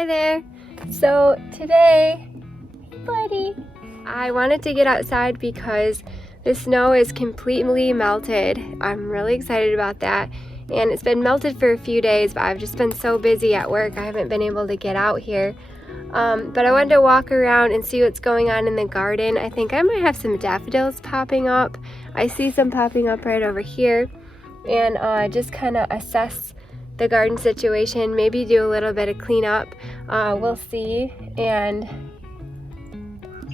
Hi there. So today, hey buddy, I wanted to get outside because the snow is completely melted. I'm really excited about that. And it's been melted for a few days, but I've just been so busy at work, I haven't been able to get out here. But I wanted to walk around and see what's going on in the garden. I think I might have some daffodils popping up. I see some popping up right over here. And just kind of assess the garden situation, maybe do a little bit of cleanup. We'll see. And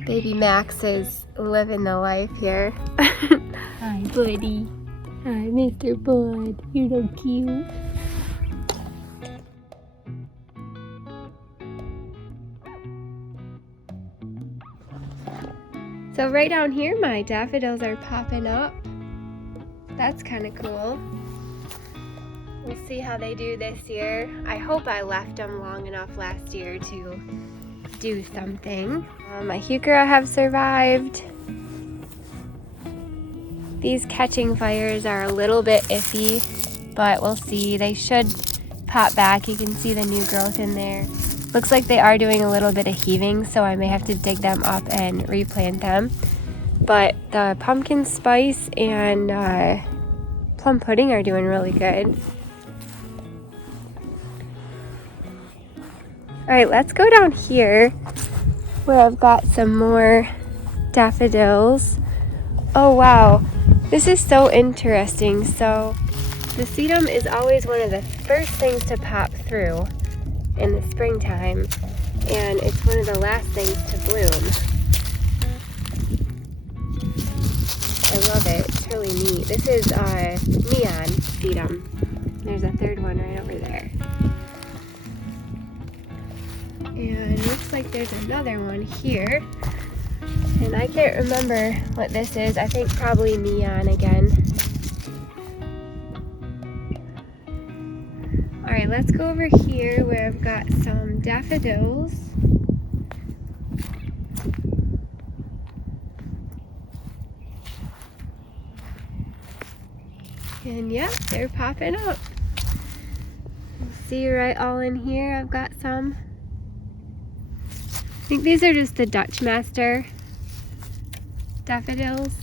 baby Max is living the life here. Hi, buddy. Hi, Mr. Bud. You're so cute. So right down here, my daffodils are popping up. That's kind of cool. We'll see how they do this year. I hope I left them long enough last year to do something. My heuchera have survived. These catching fires are a little bit iffy, but we'll see. They should pop back. You can see the new growth in there. Looks like they are doing a little bit of heaving, so I may have to dig them up and replant them. But the pumpkin spice and plum pudding are doing really good. All right, let's go down here where I've got some more daffodils. Oh wow, this is so interesting. So the sedum is always one of the first things to pop through in the springtime, and it's one of the last things to bloom. I love it, it's really neat. This is neon sedum. There's a third one right over there. And it looks like there's another one here. And I can't remember what this is. I think probably neon again. Alright, let's go over here where I've got some daffodils. And yep, they're popping up. See right all in here, I've got some. I think these are just the Dutch Master daffodils.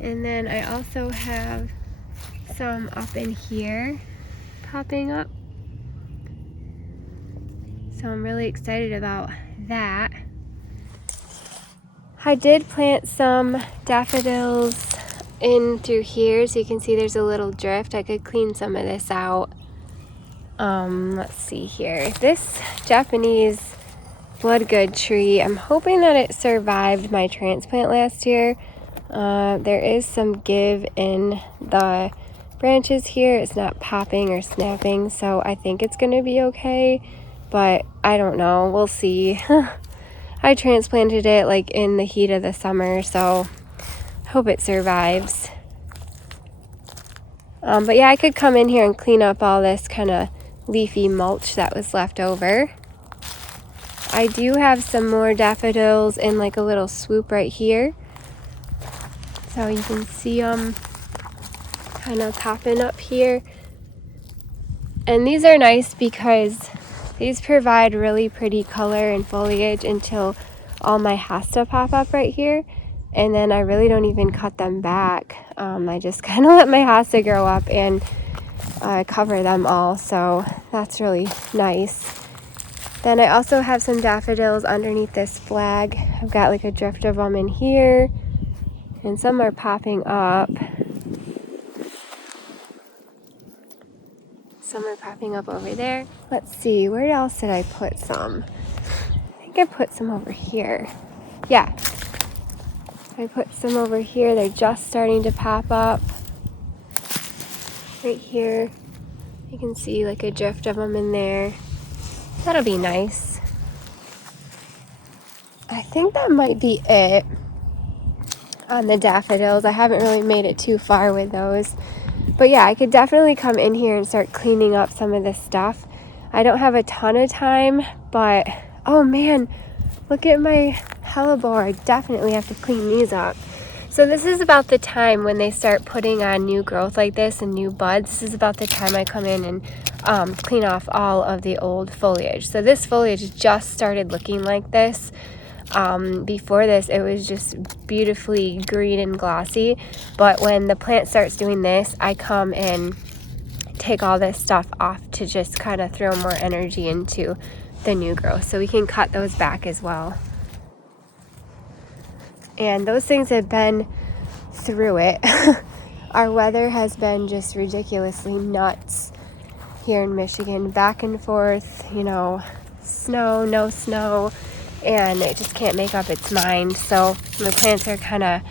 And then I also have some up in here popping up. So I'm really excited about that. I did plant some daffodils in through here, so you can see there's a little drift. I could clean some of this out. Let's see here. This Japanese bloodgood tree, I'm hoping that it survived my transplant last year. There is some give in the branches here. It's not popping or snapping, so I think it's gonna be okay, but I don't know, we'll see. I transplanted it like in the heat of the summer, so hope it survives. But yeah, I could come in here and clean up all this kind of leafy mulch that was left over. I do have some more daffodils in like a little swoop right here. So you can see them kind of popping up here. And these are nice because these provide really pretty color and foliage until all my hosta pop up right here. And then I really don't even cut them back. I just kind of let my hosta grow up and cover them all. So that's really nice. Then I also have some daffodils underneath this flag. I've got like a drift of them in here, and some are popping up. Some are popping up over there. Let's see, where else did I put some? I think I put some over here. Yeah, I put some over here. They're just starting to pop up. Right here, you can see like a drift of them in there. That'll be nice. I think that might be it on the daffodils. I haven't really made it too far with those. But yeah, I could definitely come in here and start cleaning up some of this stuff. I don't have a ton of time, but oh man, look at my hellebore. I definitely have to clean these up. So this is about the time when they start putting on new growth like this and new buds. This is about the time I come in and clean off all of the old foliage. So this foliage just started looking like this. Before this, it was just beautifully green and glossy, but when the plant starts doing this, I come and take all this stuff off to just kind of throw more energy into the new growth. So we can cut those back as well. And those things have been through it. Our weather has been just ridiculously nuts here in Michigan, back and forth, you know, snow, no snow, and it just can't make up its mind. So the plants are kind of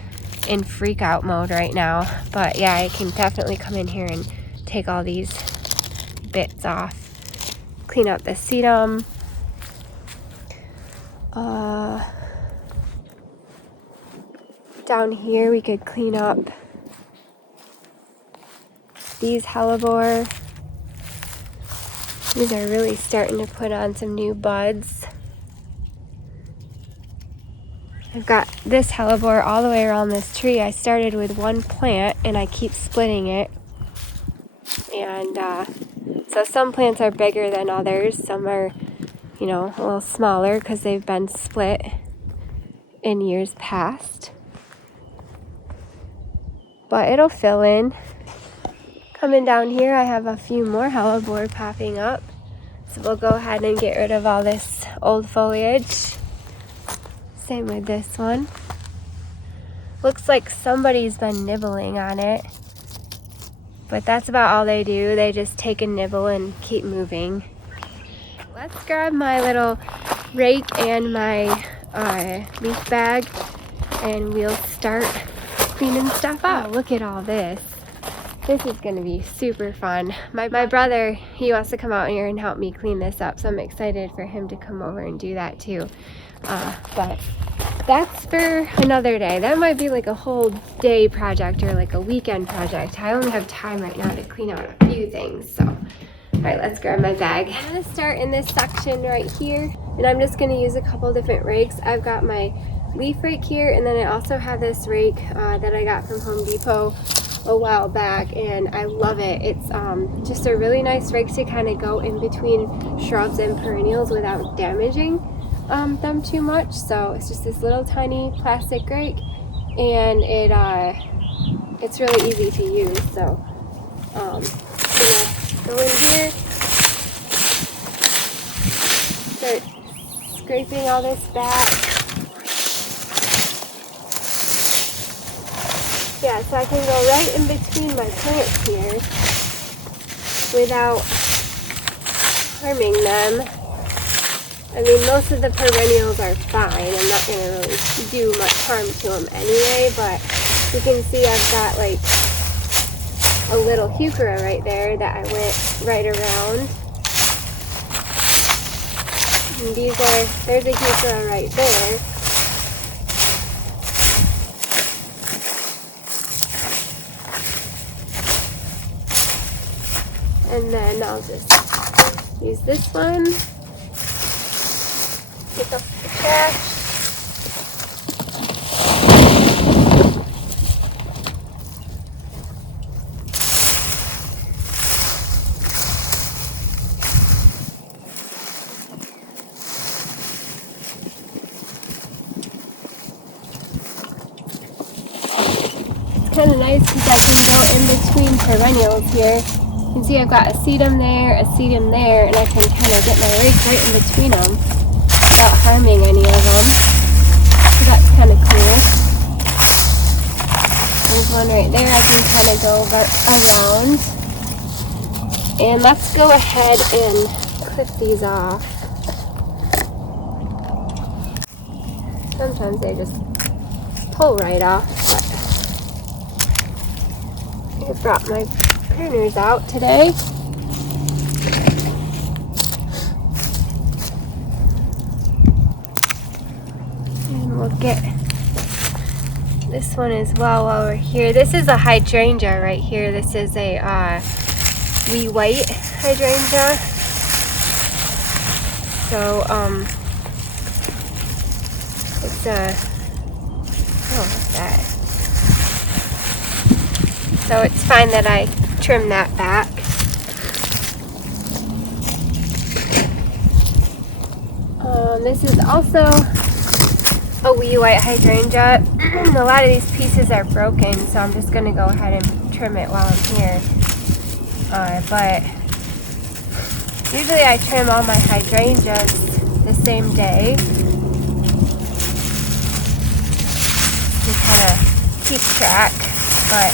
in freak out mode right now. But yeah, I can definitely come in here and take all these bits off, clean up the sedum. Down here we could clean up these hellebore. These are really starting to put on some new buds. I've got this hellebore all the way around this tree. I started with one plant and I keep splitting it. And so some plants are bigger than others. Some are, you know, a little smaller because they've been split in years past. But it'll fill in. Coming down here, I have a few more hellebore popping up. So we'll go ahead and get rid of all this old foliage. Same with this one. Looks like somebody's been nibbling on it. But that's about all they do. They just take a nibble and keep moving. Let's grab my little rake and my leaf bag and we'll start cleaning stuff up. Oh, look at all this. This is going to be super fun. My brother, he wants to come out here and help me clean this up, so I'm excited for him to come over and do that too. But that's for another day. That might be like a whole day project or like a weekend project. I only have time right now to clean out a few things, so. All right, let's grab my bag. I'm gonna start in this section right here, and I'm just gonna use a couple different rakes. I've got my leaf rake here, and then I also have this rake that I got from Home Depot a while back, and I love it. It's just a really nice rake to kind of go in between shrubs and perennials without damaging them too much. So it's just this little tiny plastic rake, and it's really easy to use. So go in here, start scraping all this back. Yeah, so I can go right in between my plants here without harming them. I mean, most of the perennials are fine. I'm not going to really do much harm to them anyway, but you can see I've got like a little heuchera right there that I went right around. And there's a heuchera right there. And then I'll just use this one, pick up the trash. It's kind of nice because I can go in between perennials here. You can see I've got a sedum there, and I can kind of get my rake right in between them without harming any of them. So that's kind of cool. There's one right there I can kind of go around. And let's go ahead and clip these off. Sometimes they just pull right off, but I brought my pruners out today. And we'll get this one as well while we're here. This is a hydrangea right here. This is a wee white hydrangea. So it's a what's that? So it's fine that I trim that back. This is also a wee white hydrangea. A lot of these pieces are broken, so I'm just going to go ahead and trim it while I'm here. But usually I trim all my hydrangeas the same day to kind of keep track, but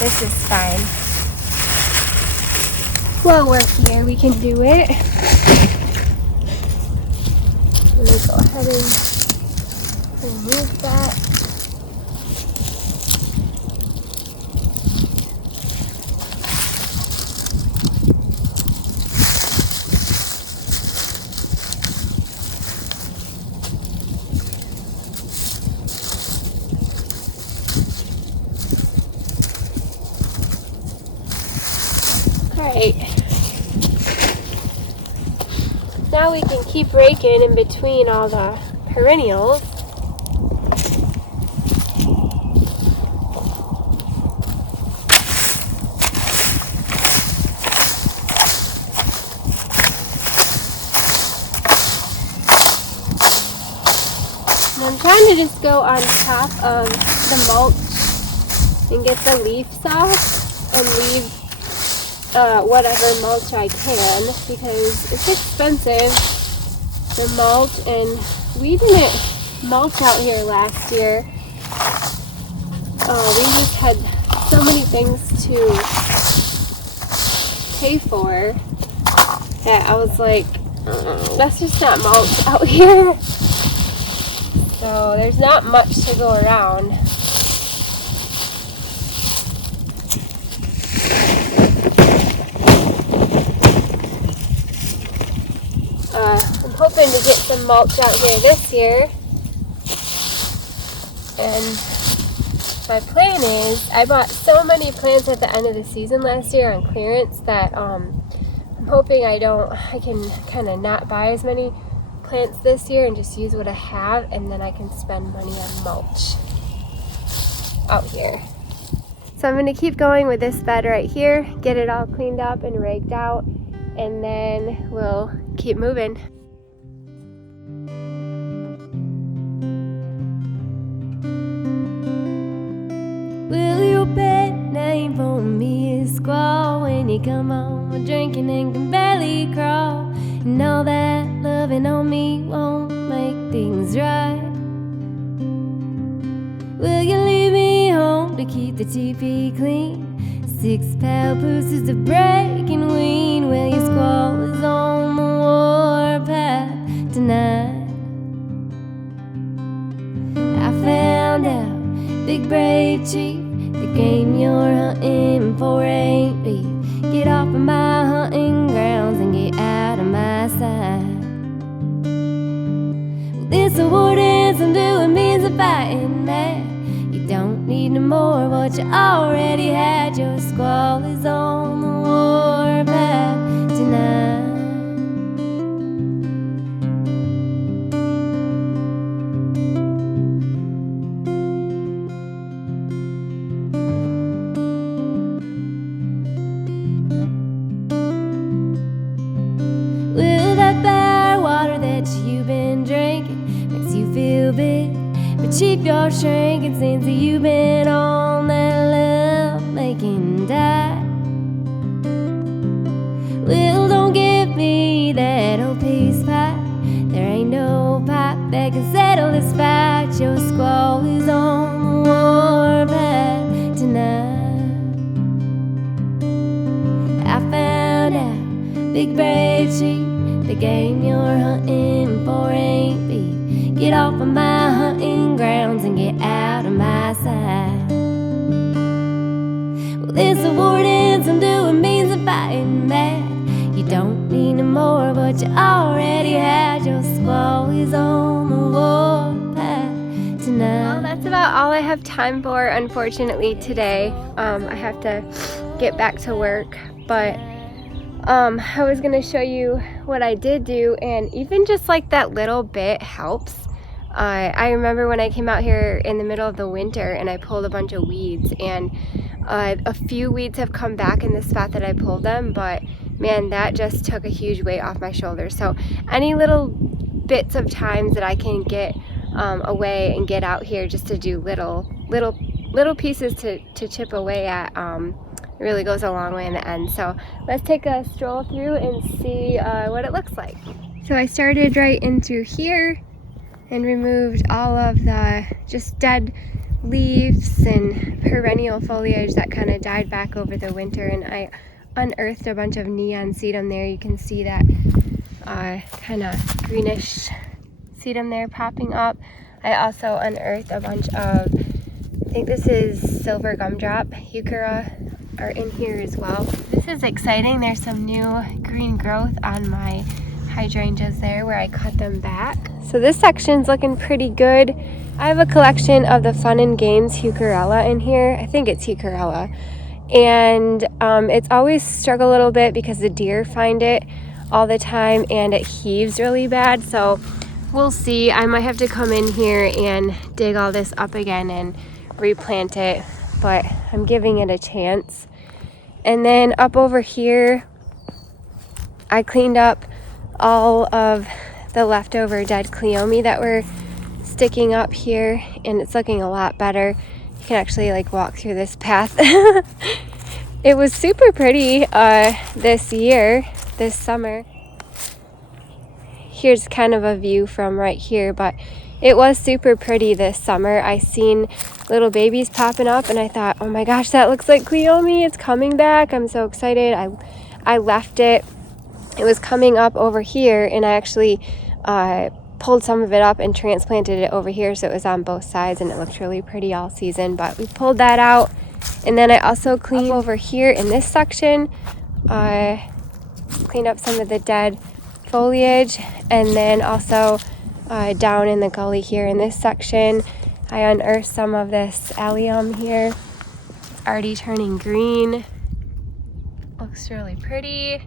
this is fine. While we're here, we can do it. Let me go ahead and remove that. Alright, now we can keep raking in between all the perennials. And I'm trying to just go on top of the mulch and get the leaves off and leave whatever mulch I can, because it's expensive, the mulch, and we didn't mulch out here last year. We just had so many things to pay for that I was like, let's just not mulch out here. So there's not much to go around. I'm hoping to get some mulch out here this year, and my plan is, I bought so many plants at the end of the season last year on clearance that I'm hoping I can kind of not buy as many plants this year and just use what I have, and then I can spend money on mulch out here. So I'm going to keep going with this bed right here, get it all cleaned up and raked out, and then we'll keep moving. Will your pet name for me is Squall? When you come home with drinking and can barely crawl, and all that loving on me won't make things right. Will you leave me home to keep the teepee clean? 6 pale pooses to break and wean. Will your Squall is on the warpath tonight? I found out, big brave chief, the game you're hunting for ain't beef. Get off of my hunting grounds and get out of my sight. Well, this award is I'm doing means of fighting mad. You don't need no more of what you already had. Your Squall is on the warpath tonight. Will that fire water that you've been drinking makes you feel big, but cheap you're shrinking since you've been on that love-making diet? Well, don't give me that old peace pipe. There ain't no pipe that can settle this fight. Your Squall is on the warpath tonight. I found out, big brave chief, the game you're hunting for ain't beef. Get off of my hunting grounds and get out of my sight. Well, this award is I'm doing means of fighting mad. You don't need no more of what you already had. Your Squall is on the warpath tonight. Well, that's about all I have time for, unfortunately, today. I have to get back to work, but I was gonna show you what I did do, and even just like that little bit helps. I remember when I came out here in the middle of the winter and I pulled a bunch of weeds, and a few weeds have come back in the spot that I pulled them, but man, that just took a huge weight off my shoulders. So any little bits of times that I can get away and get out here just to do little pieces to chip away at. It really goes a long way in the end. So let's take a stroll through and see what it looks like. So I started right in through here and removed all of the just dead leaves and perennial foliage that kind of died back over the winter, and I unearthed a bunch of neon sedum there. You can see that kind of greenish sedum there popping up. I also unearthed a bunch of, I think this is silver gumdrop heuchera are in here as well. This is exciting. There's some new green growth on my hydrangeas there where I cut them back. So this section's looking pretty good. I have a collection of the Fun and Games heucherella in here. I think it's heucherella. And it's always struggled a little bit because the deer find it all the time and it heaves really bad. So we'll see. I might have to come in here and dig all this up again and replant it, but I'm giving it a chance. And then up over here, I cleaned up all of the leftover dead cleome that were sticking up here, and it's looking a lot better. You can actually like walk through this path. It was super pretty this summer. Here's kind of a view from right here, but it was super pretty this summer. I seen little babies popping up and I thought, oh my gosh, that looks like cleome. It's coming back. I'm so excited. I left it. It was coming up over here, and I actually pulled some of it up and transplanted it over here so it was on both sides, and it looked really pretty all season. But we pulled that out, and then I also cleaned over here in this section, cleaned up some of the dead foliage, and then also down in the gully here in this section I unearthed some of this allium here. It's already turning green. Looks really pretty.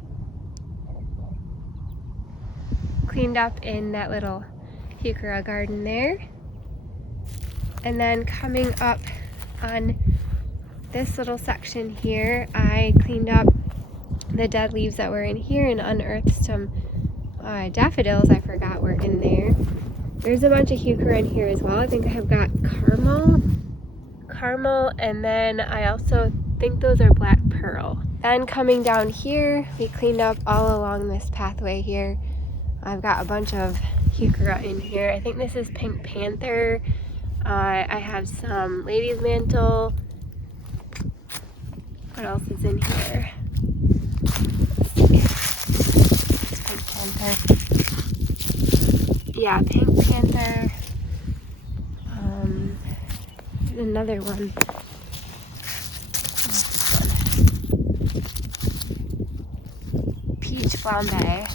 Cleaned up in that little heuchera garden there. And then coming up on this little section here, I cleaned up the dead leaves that were in here and unearthed some daffodils I forgot were in there. There's a bunch of heuchera in here as well. I think I have got caramel, and then I also think those are black pearl. Then coming down here, we cleaned up all along this pathway here. I've got a bunch of heuchera in here. I think this is pink panther. I have some lady's mantle. What else is in here? Pink panther. Yeah, pink panther. There's another one. Peach flambe.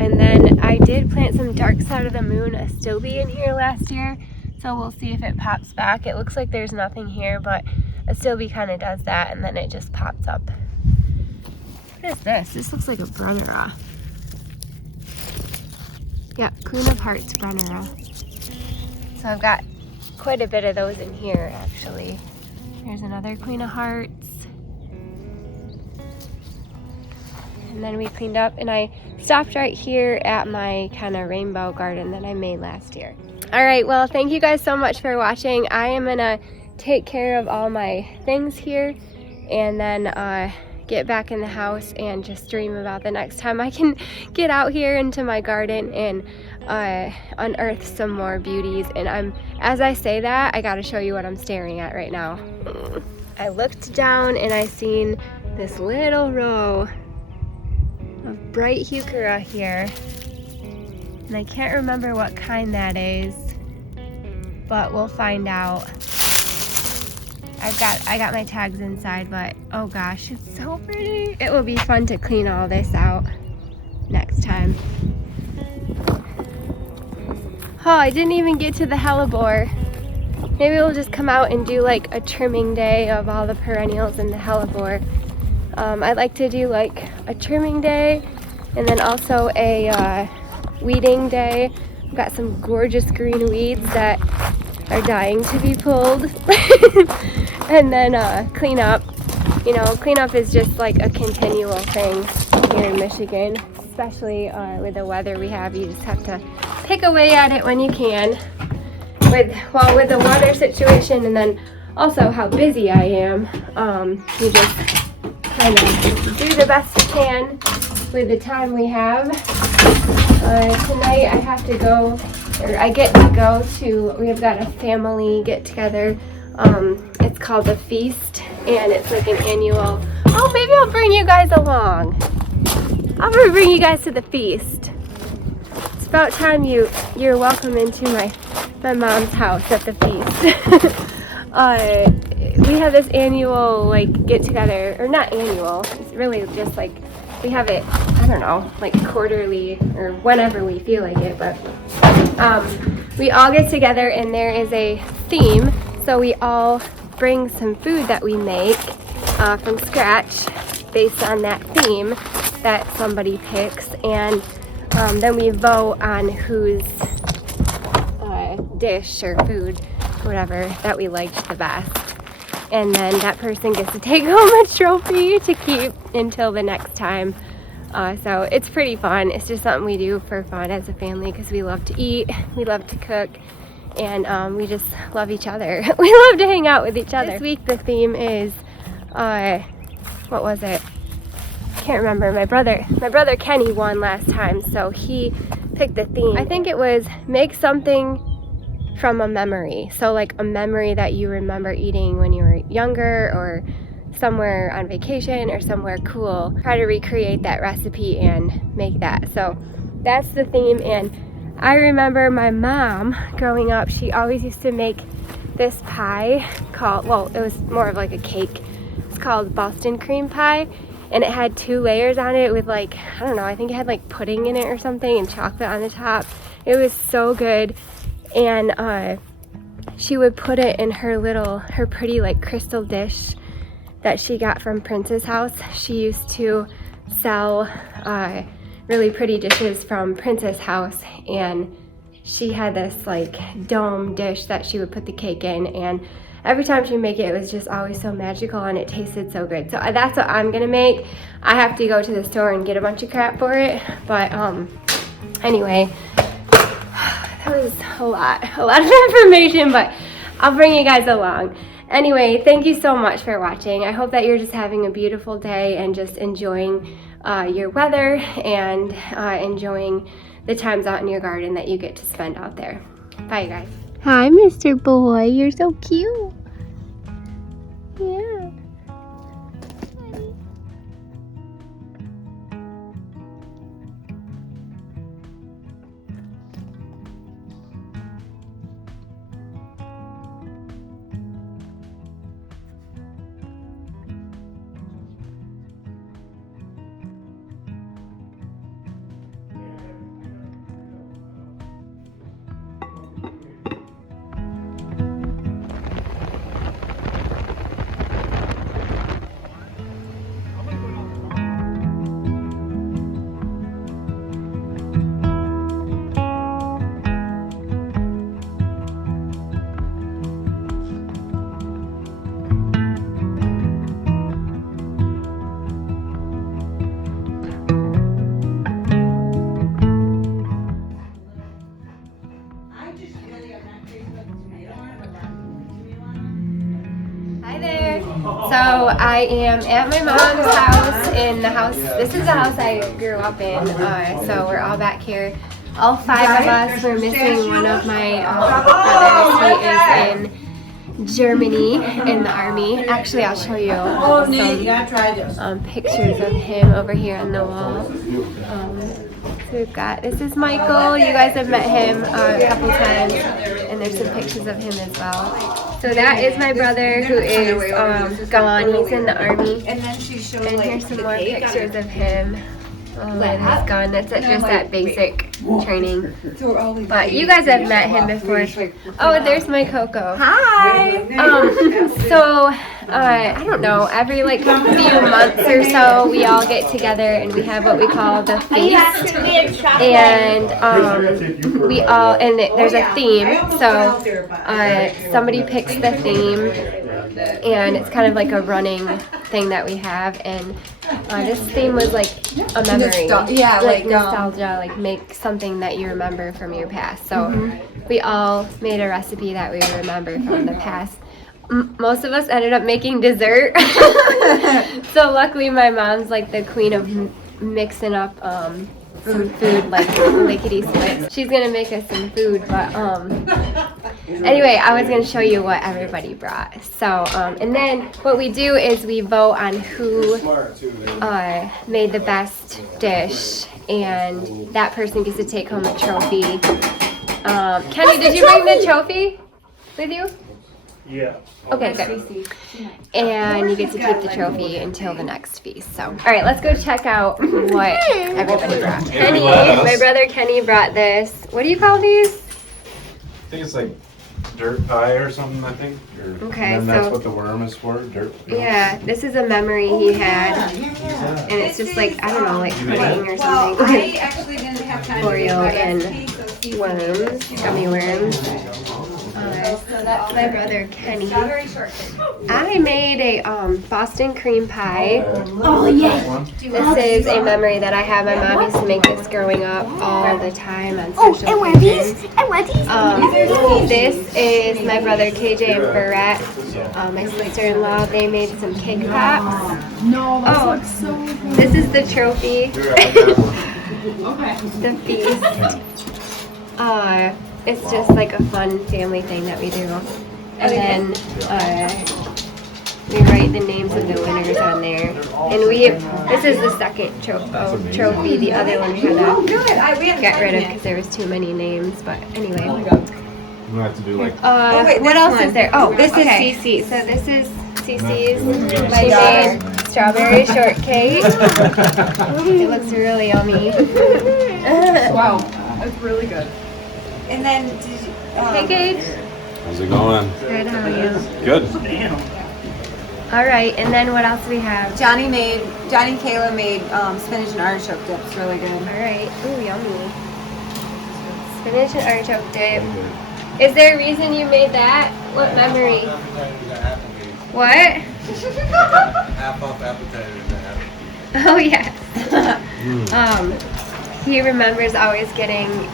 And then I did plant some dark side of the moon astilbe in here last year, so we'll see if it pops back. It looks like there's nothing here, but astilbe kind of does that, and then it just pops up. What is this? This looks like a brunnera. Yeah, Queen of Hearts brunnera. So I've got quite a bit of those in here, actually. Here's another Queen of Hearts. And then we cleaned up, and I stopped right here at my kind of rainbow garden that I made last year. All right, well, thank you guys so much for watching. I am gonna take care of all my things here and then get back in the house and just dream about the next time I can get out here into my garden and unearth some more beauties. And as I say that, I gotta show you what I'm staring at right now. I looked down and I seen this little row of bright heuchera here, and I can't remember what kind that is, but we'll find out. I got my tags inside, but oh gosh, it's so pretty. It will be fun to clean all this out next time. Oh, I didn't even get to the hellebore. Maybe we'll just come out and do like a trimming day of all the perennials in the hellebore. I'd like to do like a trimming day and then also a weeding day. I've got some gorgeous green weeds that are dying to be pulled. And then clean up. You know, cleanup is just like a continual thing. here in Michigan, especially with the weather we have. You just have to pick away at it when you can. With the water situation, and then also how busy I am, you just kind of do the best you can with the time we have. Tonight I have to go, or I get to go to, we have got a family get together. It's called the Feast, and it's like an annual, oh, maybe I'll bring you guys along. I'm gonna bring you guys to the Feast. It's about time you're welcome into my mom's house at the Feast. We have this annual like get together, or not annual, it's really just like we have it, I don't know, like quarterly or whenever we feel like it, but we all get together and there is a theme, so we all bring some food that we make from scratch based on that theme that somebody picks, and then we vote on whose dish or food, whatever, that we liked the best. And then that person gets to take home a trophy to keep until the next time. So it's pretty fun. It's just something we do for fun as a family because we love to eat, we love to cook, and we just love each other. We love to hang out with each other. This week the theme is, what was it? Can't remember. My brother Kenny won last time, so he picked the theme. I think it was make something from a memory. So like a memory that you remember eating when you were younger or somewhere on vacation or somewhere cool. Try to recreate that recipe and make that. So that's the theme. And I remember my mom growing up, she always used to make this pie called, well, it was more of like a cake. It's called Boston cream pie. And it had 2 layers on it with like, I don't know, I think it had like pudding in it or something and chocolate on the top. It was so good. And she would put it in her pretty like crystal dish that she got from Prince's house. She used to sell really pretty dishes from Prince's house, and she had this like dome dish that she would put the cake in, and every time she would make it, it was just always so magical and it tasted so good. So that's what I'm gonna make. I have to go to the store and get a bunch of crap for it, but anyway, that was a lot of information, but I'll bring you guys along. Anyway, thank you so much for watching. I hope that you're just having a beautiful day and just enjoying your weather and enjoying the times out in your garden that you get to spend out there. Bye, you guys. Hi, Mr. Boy. You're so cute. Yeah. So I am at my mom's house in the house. This is the house I grew up in. So we're all back here. All 5 of us. We're missing one of my brothers. He is in Germany in the army. Actually, I'll show you some pictures of him over here on the wall. So we've got, this is Michael. You guys have met him a couple times, and there's some pictures of him as well. So that is my brother who is gone. He's in the army. And then she showed, and here's some more pictures of him. And he's gone. That's just that basic training. But you guys have met him before. Oh, there's my Coco. Hi. So I don't know. Every like few months or so, we all get together and we have what we call the feast. And we all, and there's a theme. So somebody picks the theme, and it's kind of like a running thing that we have. And This theme was like a memory. Yeah, like nostalgia, like make something that you remember from your past. So we all made a recipe that we remember from the past. Most of us ended up making dessert. So luckily my mom's like the queen of mixing up food like lickety splits. She's gonna make us some food, but anyway, I was gonna show you what everybody brought. So and then what we do is we vote on who made the best dish, and that person gets to take home a trophy. Kenny, did you bring the trophy with you? Yeah. Okay, good. And you get to keep the trophy until the next feast. So, all right, let's go check out what everybody brought. Kenny, my brother Kenny brought this. What do you call these? I think it's like dirt pie or something, I think. Okay, and that's so what the worm is for, dirt. yeah, this is a memory he had, and it's just like, I don't know, like pudding or Well, something. I actually didn't have time to Oreo do and my recipe, so worms, gummy worms. So that's my brother Kenny. strawberry shortcake. I made a Boston cream pie. Oh, yeah. This is a memory that I have. My mom used to make this growing up all the time on Oh, special and what are these? occasions. And what are these? This is my brother KJ and Barrett, my sister-in-law. They made some cake pops. No, Oh, looks so good. this is the trophy. The feast. It's just like a fun family thing that we do. And then we write the names of the winners on there. And this is the second trophy. The other one we had to get rid of because there was too many names. But anyway. We have to do like. What else is there? Oh, this is Cece. So this is Cece's my made strawberry shortcake. It looks really yummy. Wow, that's really good. And then, did you, Hey Gage. How's it going? Good, how are you? Good. All right, and then what else do we have? Johnny and Kayla made spinach and artichoke dip. It's really good. All right. Ooh, yummy. Spinach and artichoke dip. Is there a reason you made that? What memory? What? Half off appetizer. Oh yeah. He remembers always getting.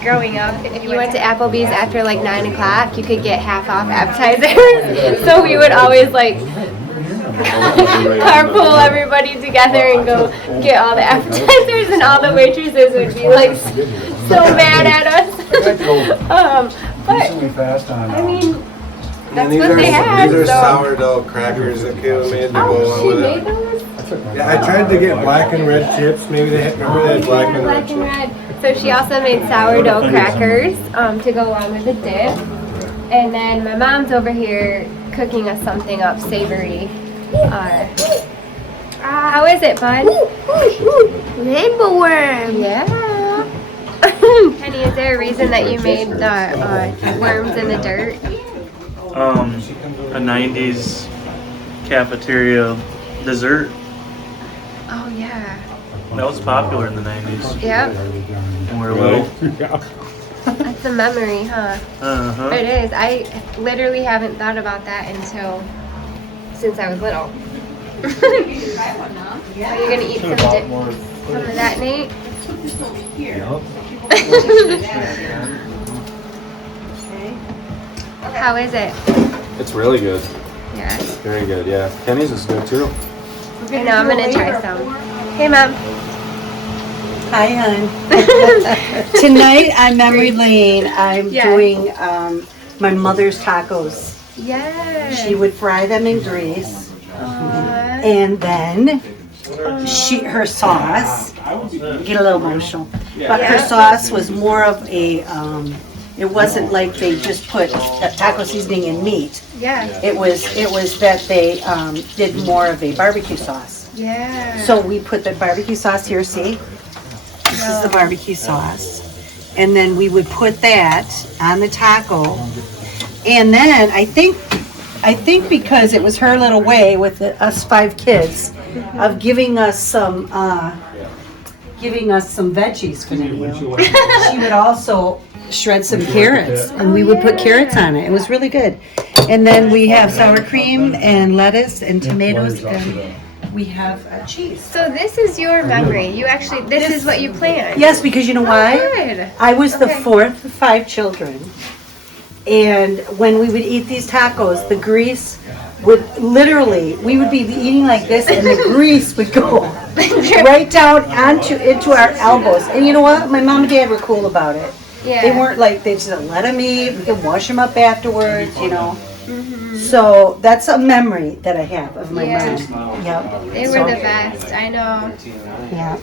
Growing up, if you went to Applebee's after like 9 o'clock, you could get half off appetizers. So we would always like carpool everybody together and go get all the appetizers, and all the waitresses would be like so mad at us. But I mean, that's what they had. These are So. sourdough crackers that Kayla made to go Oh, on she with made it. those? Yeah, I tried to get black and red chips. Maybe they remember they had black and red Black and chips. red. So she also made sourdough crackers to go along with the dip. And then my mom's over here cooking us something up savory. How is it, bud? Rainbow worm. Yeah. Penny, is there a reason that you made the worms in the dirt? A 90s cafeteria dessert. Oh, yeah. That was popular in the 90s. Yep. When we were little. That's a memory, huh? Uh-huh. It is. I literally haven't thought about that since I was little. Are you gonna eat some of that, Nate? How is it? It's really good. Yeah. Very good, yeah. Kenny's is good too. I know, I'm gonna try some. Hey, Mom. Hi, hon. Tonight on Memory Lane, I'm doing my mother's tacos. Yes. She would fry them in grease, and then her sauce. Get a little emotional, but her sauce was more of a. It wasn't like they just put taco seasoning in meat. Yeah. It was that they did more of a barbecue sauce. Yeah. So we put the barbecue sauce here, see? This is the barbecue sauce. And then we would put that on the taco. And then I think because it was her little way with us 5 kids of giving us some veggies for the meal. She would also shred some carrots, and we would put carrots on it. It was really good. And then we have sour cream and lettuce and tomatoes and we have cheese. So this is your memory. You actually, this is what you planned. Yes, because you know why? Good. I was the Okay. fourth of 5 children. And when we would eat these tacos, the grease would literally, we would be eating like this and the grease would go right down into our elbows. And you know what? My mom and dad were cool about it. Yeah. They weren't like, they just let them eat, we could wash them up afterwards, you know. So that's a memory that I have of my Yeah. mom. Yep. They were the best. I know. Yeah.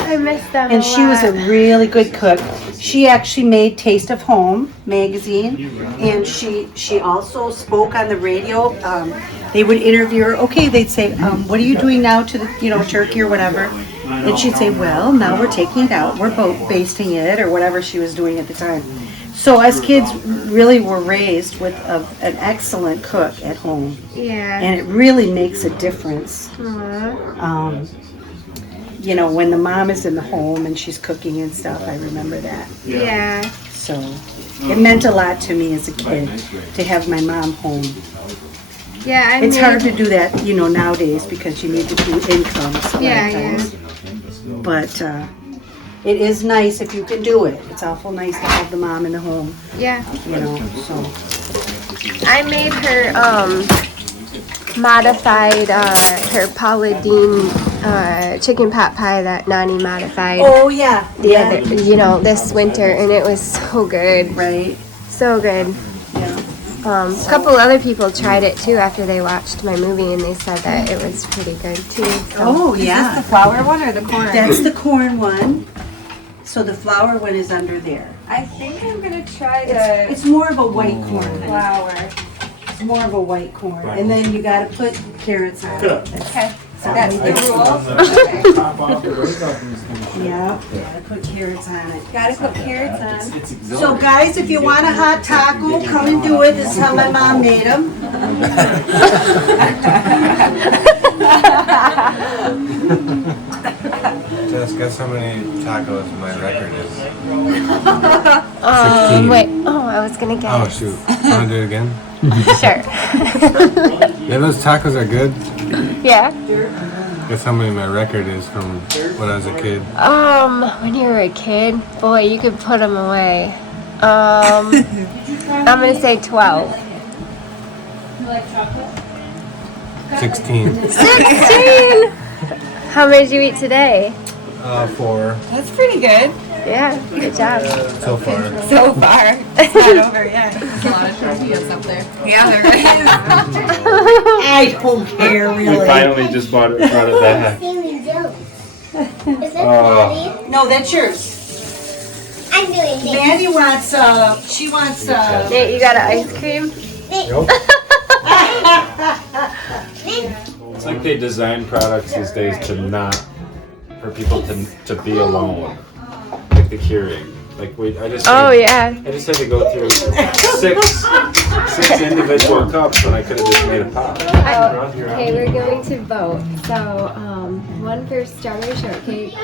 I miss them. And she was a really good cook. She actually made Taste of Home magazine, and she also spoke on the radio. They would interview her. Okay, they'd say, "What are you doing now to the turkey or whatever?" And she'd say, "Well, now we're taking it out. We're basting it or whatever she was doing at the time." So us kids really were raised with an excellent cook at home, Yeah. and it really makes a difference. Aw. When the mom is in the home and she's cooking and stuff, I remember that. Yeah. So it meant a lot to me as a kid to have my mom home. Yeah. It's hard to do that, nowadays because you need to do incomes a lot Yeah, of times. But it is nice if you can do it. It's awful nice to have the mom in the home, Yeah. so. I made her modified her Paula Deen chicken pot pie that Nani modified Oh, yeah. the other, this winter, and it was so good. Right. So good. A couple other people tried it too after they watched my movie, and they said that it was pretty good too. So. Oh, yeah. The flour one or the corn? That's the corn one. So the flour one is under there. I think I'm gonna try the It's more of a white corn. flour. It's more of a white corn. And then you gotta put carrots on it. Okay. So that's the rule. Yeah, gotta put carrots on it. Gotta put carrots on. So guys, if you want a hot taco, come and do it. This is how my mom made them. Jess, guess how many tacos my record is? 16. Wait. Oh, I was gonna Oh guess. shoot. Wanna do it again? Sure. Yeah, those tacos are good. Yeah. Guess how many my record is from when I was a kid? When you were a kid, boy, you could put them away. I'm gonna say 12. 16. 16. How many did you eat today? 4 That's pretty good. Yeah. Good job. so far. So far. It's not over yet. There's a lot of tortillas up there. Yeah, there is. I don't care really. finally just brought it back. Is that Maddie? No, that's yours. I'm doing this. Maddie wants, she wants, Nate, you got an ice cream? It's like they design products these days to not, for people to be alone. Like the Keurig. Like I just had to go through six individual cups when I could have just made a pop. Okay, we're going to vote. So, one for strawberry shortcake.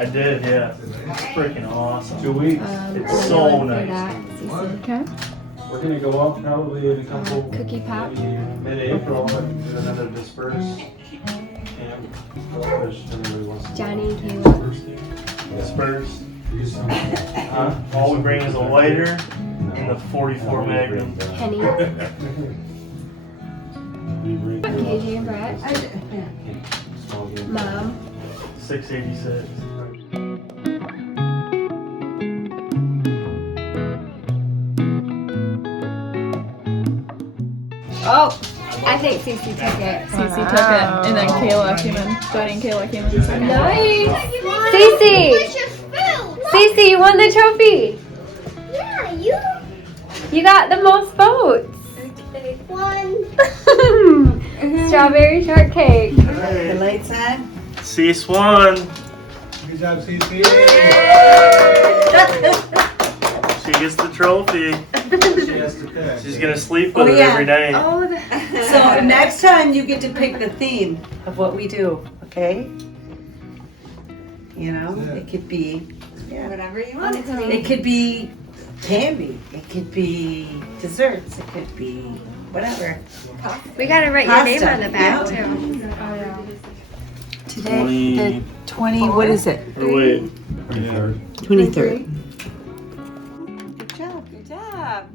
I did, yeah. It's freaking awesome. 2 weeks. It's Another so one for nice. that. Okay. We're gonna go up probably in a couple, Cookie pop. mid-April, and do another disperse camp. Johnny and Caleb. Dispersed. All we bring is a lighter and the 44 Magnum. Kenny. KJ and Brett. Mom. 686. Oh, I think Cece took it. Cece took it, and then Kayla came in. Johnny and Kayla came in second. Nice. Cece. Cece, you won the trophy. Yeah, You got the most votes. one. Strawberry shortcake. the lights on. Cease one. Good job, CC. She gets the trophy. She's gonna sleep with Oh, it yeah. every night. So next time you get to pick the theme of what we do, okay? It could be, Whatever you want it to be. it could be candy, it could be desserts, it could be whatever. We gotta write your name Pasta, on the back yeah. too. Today, the 20, what is it? Or wait. 23rd. Good job. Good job.